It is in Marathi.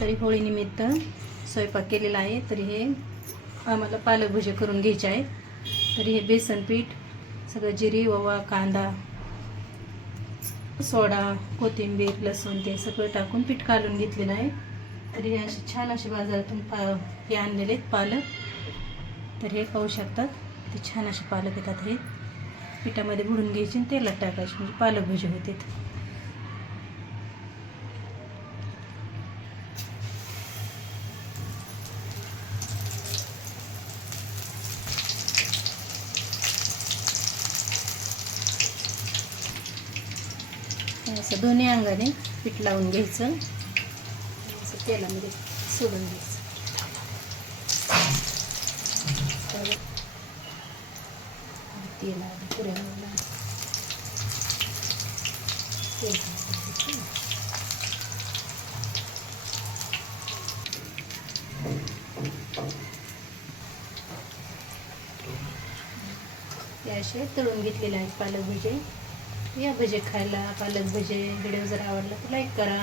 तरी होळीनिमित्त स्वयंपाक केलेला आहे. तरी हे आम्हाला पालक भजे करून घ्यायचे आहे. तरी हे बेसन पीठ सगळं जिरी ओवा कांदा सोडा कोथिंबीर लसूण ते सगळं टाकून पीठ काढून घेतलेलं आहे. तरी हे असे छान असे बाजारातून हे आणलेले आहेत पालक. तर हे पाहू शकतात ते छान असे पालक येतात. हे पिठामध्ये बुडून घ्यायचे आणि तेलात टाकायचे म्हणजे पालक भजे होते. असं दोन्ही अंगाने पीठ लावून घ्यायचं, असं तेलामध्ये सोडून घ्यायचं. तेल पुऱ्याला तेल हे असे तळून घेतलेले आहेत पालक भजे. या भजे खायला पालक भजे. व्हिडिओ जर आवडला तर लाईक करा.